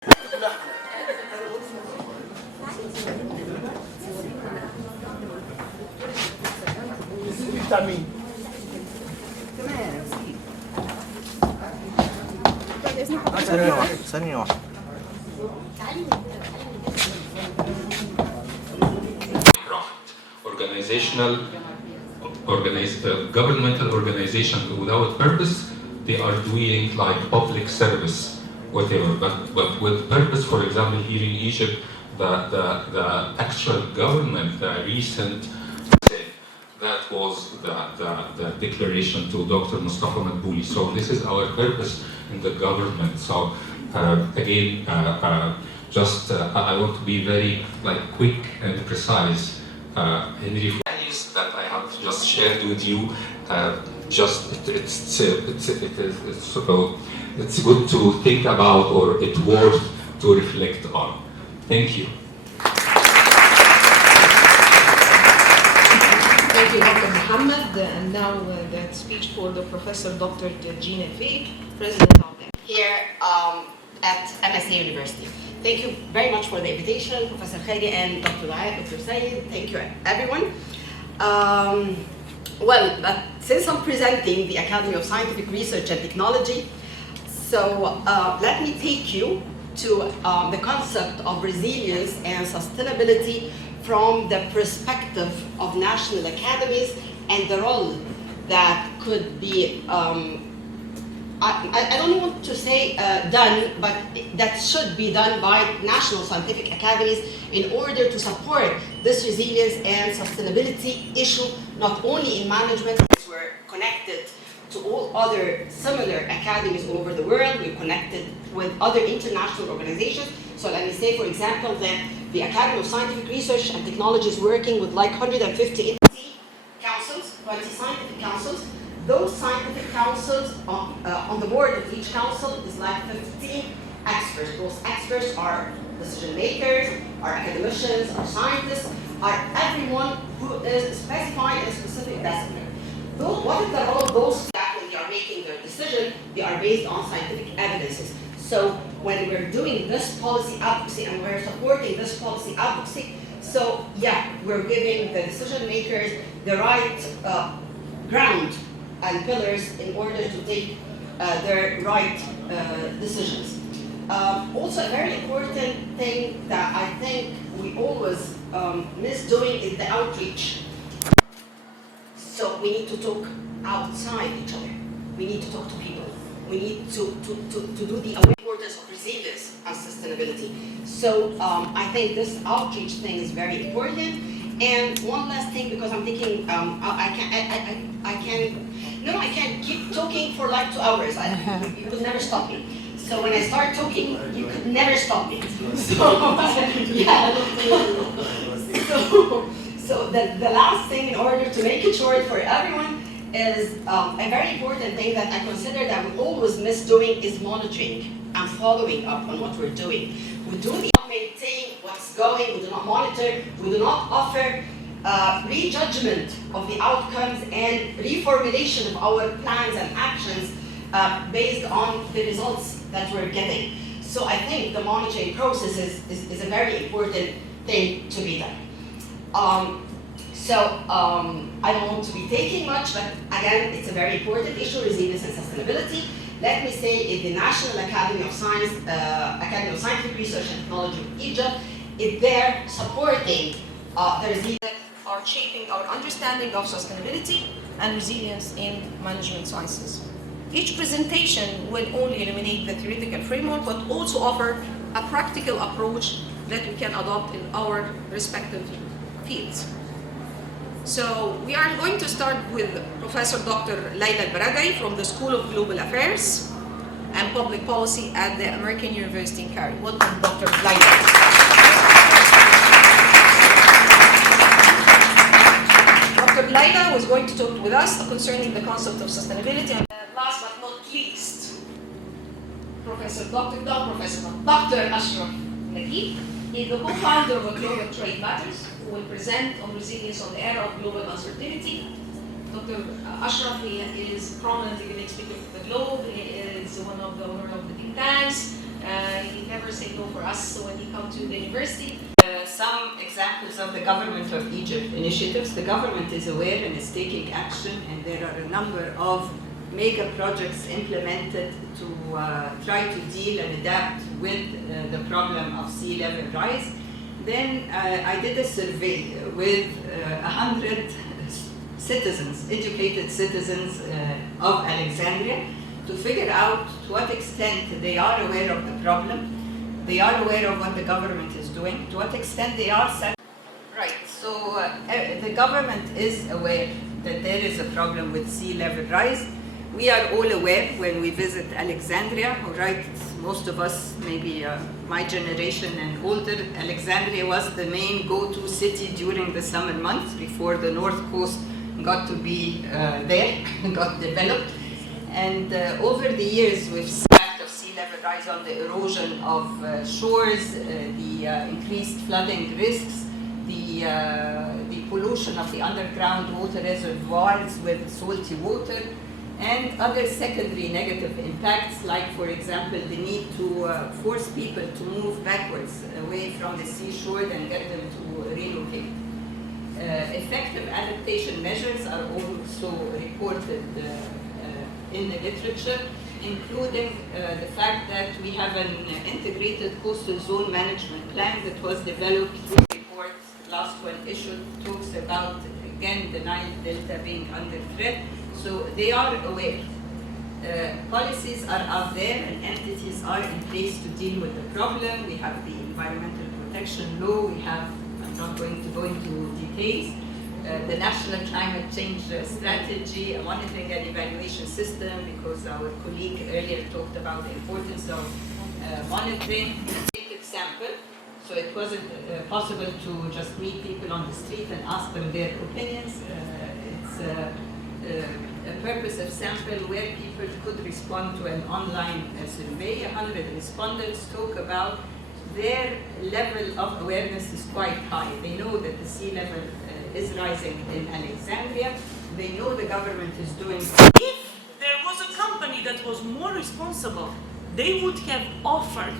بتاع مين؟ ثانية واحدة. Governmental organizations without purpose, they are doing like public service, whatever. But with purpose, for example, here in Egypt, the actual government, the recent, that was the declaration to Dr. Mustafa Madbouli. So this is our purpose in the government. So again, I want to be very quick and precise. Henry, values that I have just shared with you, it's good to think about, or it's worth to reflect on. Thank you. Thank you, Dr. Mohammed. And now that speech for the Professor Dr. Gina Fake, President of here at MSA University. Thank you very much for the invitation, Professor Khairi and Dr. Laia, Dr. Said. Thank you, everyone. Since I'm presenting the Academy of Scientific Research and Technology, so let me take you to the concept of resilience and sustainability from the perspective of national academies and the role that could be I don't want to say done, but that should be done by national scientific academies in order to support this resilience and sustainability issue, not only in management. We're connected to all other similar academies all over the world. We're connected with other international organizations. So let me say, for example, that the Academy of Scientific Research and Technology is working with 150 councils, 20 scientific councils. Those scientific councils, on the board of each council is 15 experts. Those experts are decision makers, are academicians, are scientists, are everyone who is specified in a specific discipline. What is the role of those that when they are making their decision, they are based on scientific evidences. So when we're doing this policy advocacy and we're supporting this policy advocacy, so yeah, we're giving the decision makers the right ground and pillars in order to take their right decisions. Also, a very important thing that I think we always miss doing is the outreach. So we need to talk outside each other. We need to talk to people. We need to do the importance of resilience and sustainability. So I think this outreach thing is very important. And one last thing, because I'm thinking, I can't keep talking for 2 hours. You could never stop me. So when I start talking, you could never stop me. So, yeah. So the last thing, in order to make it short for everyone, is a very important thing that I consider that we always miss doing is monitoring and following up on what we're doing. We do not maintain what's going, we do not monitor, we do not offer rejudgment of the outcomes and reformulation of our plans and actions based on the results that we're getting. So I think the monitoring process is a very important thing to be done. I don't want to be taking much, but again, it's a very important issue, resilience and sustainability. Let me say if the National Academy of Science, Academy of Scientific Research and Technology of Egypt, is there supporting the resilience that are shaping our understanding of sustainability and resilience in management sciences. Each presentation will only illuminate the theoretical framework, but also offer a practical approach that we can adopt in our respective fields. So we are going to start with Professor Dr. Laila Al-Baradei from the School of Global Affairs and Public Policy at the American University in Cairo. Welcome, Dr. Laila. Dr. Laila was going to talk with us concerning the concept of sustainability. And last but not least, Professor Ashraf Naguib is the co-founder of Global Trade Matters, who will present on resilience on the era of global uncertainty. Dr. Ashraf is prominent economic speaker of the globe. He is one of the owner of the think tanks, He never say no for us. So when he come to the university, Some examples of the government of Egypt initiatives. The government is aware and is taking action, and there are a number of mega projects implemented to try to deal and adapt with the problem of sea level rise. Then I did a survey with 100 citizens, educated citizens of Alexandria, to figure out to what extent they are aware of the problem, they are aware of what the government is doing, to what extent they are right. So the government is aware that there is a problem with sea level rise. We are all aware when we visit Alexandria, right? Most of us, maybe my generation and older, Alexandria was the main go-to city during the summer months before the North Coast got to be there, got developed. And over the years, we've seen the impact of sea level rise on the erosion of shores, the increased flooding risks, the pollution of the underground water reservoirs with salty water, and other secondary negative impacts, like, for example, the need to force people to move backwards away from the seashore and get them to relocate. Effective adaptation measures are also reported in the literature, including the fact that we have an integrated coastal zone management plan that was developed through the report. Last one issued talks about, again, the Nile Delta being under threat. So they are aware. Policies are out there and entities are in place to deal with the problem. We have the Environmental Protection Law. We have, I'm not going to go into details, the National Climate Change Strategy, a monitoring and evaluation system, because our colleague earlier talked about the importance of monitoring. Take example. So it wasn't possible to just meet people on the street and ask them their opinions. It's a purpose of sample where people could respond to an online survey. 100 respondents talk about their level of awareness is quite high. They know that the sea level is rising in Alexandria. They know the government is doing. If there was a company that was more responsible, they would have offered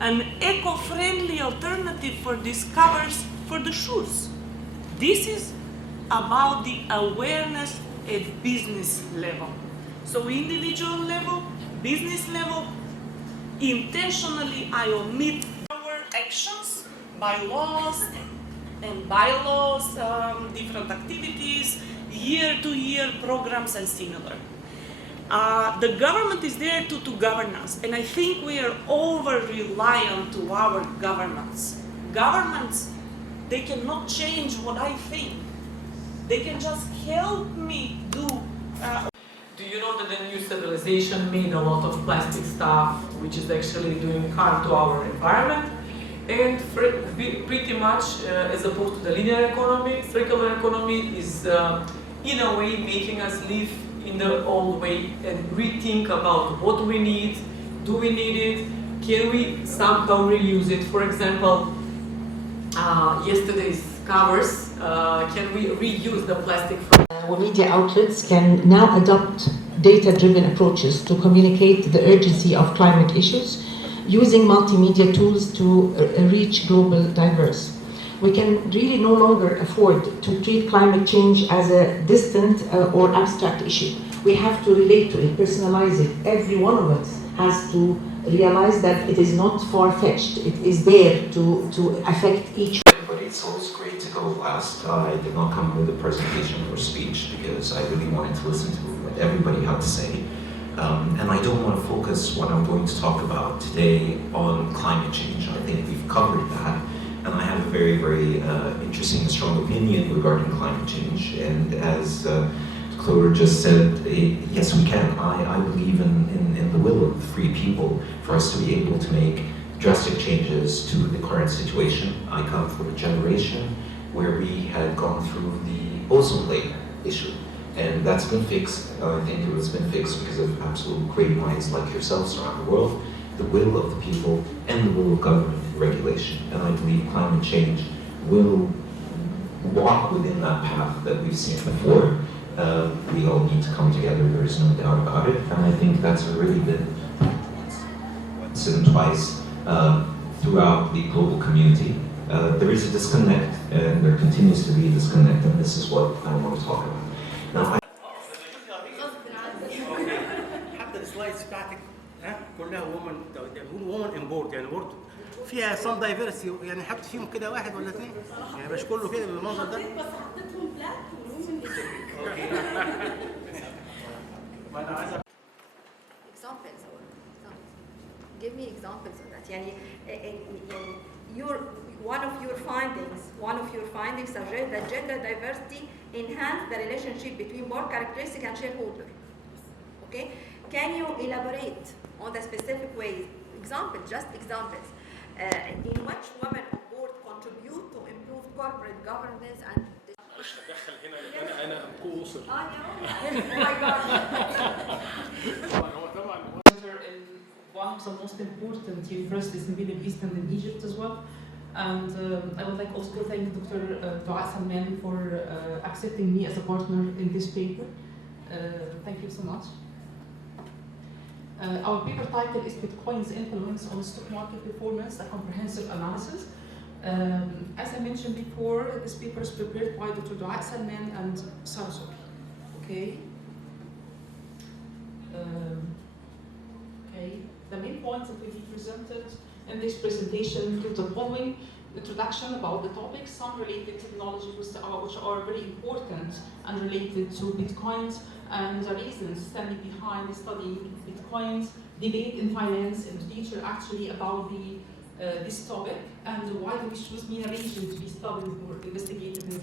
an eco-friendly alternative for these covers for the shoes. This is about the awareness at business level. So individual level, business level, intentionally I omit our actions, bylaws and bylaws, different activities, year-to-year programs and similar. The government is there to govern us, and I think we are over-reliant to our governments. Governments, they cannot change what I think. They can just help me do. Do you know that the new civilization made a lot of plastic stuff, which is actually doing harm to our environment? And pretty much, as opposed to the linear economy, circular economy is in a way making us live in the old way and rethink about what we need, do we need it, can we somehow reuse it? For example, yesterday's covers, can we reuse the plastic from Media outlets can now adopt data-driven approaches to communicate the urgency of climate issues using multimedia tools to reach global diverse. We can really no longer afford to treat climate change as a distant or abstract issue. We have to relate to it, personalize it. Every one of us has to realize that it is not far-fetched. It is there to affect each. But it's always great to go last. I did not come with a presentation or speech because I really wanted to listen to what everybody had to say. And I don't want to focus what I'm going to talk about today on climate change. I think we've covered that. And I have a very, very interesting and strong opinion regarding climate change. And as Claude just said, yes, we can. I believe in the will of free people for us to be able to make drastic changes to the current situation. I come from a generation where we had gone through the ozone layer issue. And that's been fixed. I think it has been fixed because of absolute great minds like yourselves around the world, the will of the people, and the will of government and regulation. And I believe climate change will walk within that path that we've seen before. We all need to come together, there is no doubt about it. And I think that's a really good once and twice throughout the global community. There is a disconnect, and there continues to be a disconnect, and this is what I want to talk about. Now, حتى السلايدز بتاعتك كلها وومن امبورت يعني برضه فيها سام دايفرسي يعني حط فيهم كده واحد ولا اثنين يعني مش كله كده بالمنظر ده بس حطيتهم بلاك ما انا عايز examples or give me examples of that يعني one of your findings suggest that gender diversity enhance the relationship between board characteristic and shareholder. Okay, can you elaborate on the specific ways? Examples, just examples, in which women on board contribute to improve corporate governance and. مش هدخل هنا لان انا كوصل. One of the most important universities in Middle East and in Egypt as well. And I would like also to thank Dr. Dua Salman for accepting me as a partner in this paper. Thank you so much. Our paper title is Bitcoin's Influence on Stock Market Performance, a Comprehensive Analysis. As I mentioned before, this paper is prepared by Dr. Dua Salman and Sarah Sofi. Okay. The main points that will be presented in this presentation include the following: introduction about the topic, some related technologies which are very important and related to Bitcoins, and the reasons standing behind studying Bitcoins, debate in finance and future actually about this topic, and why do we choose MENA region to be studied or investigated in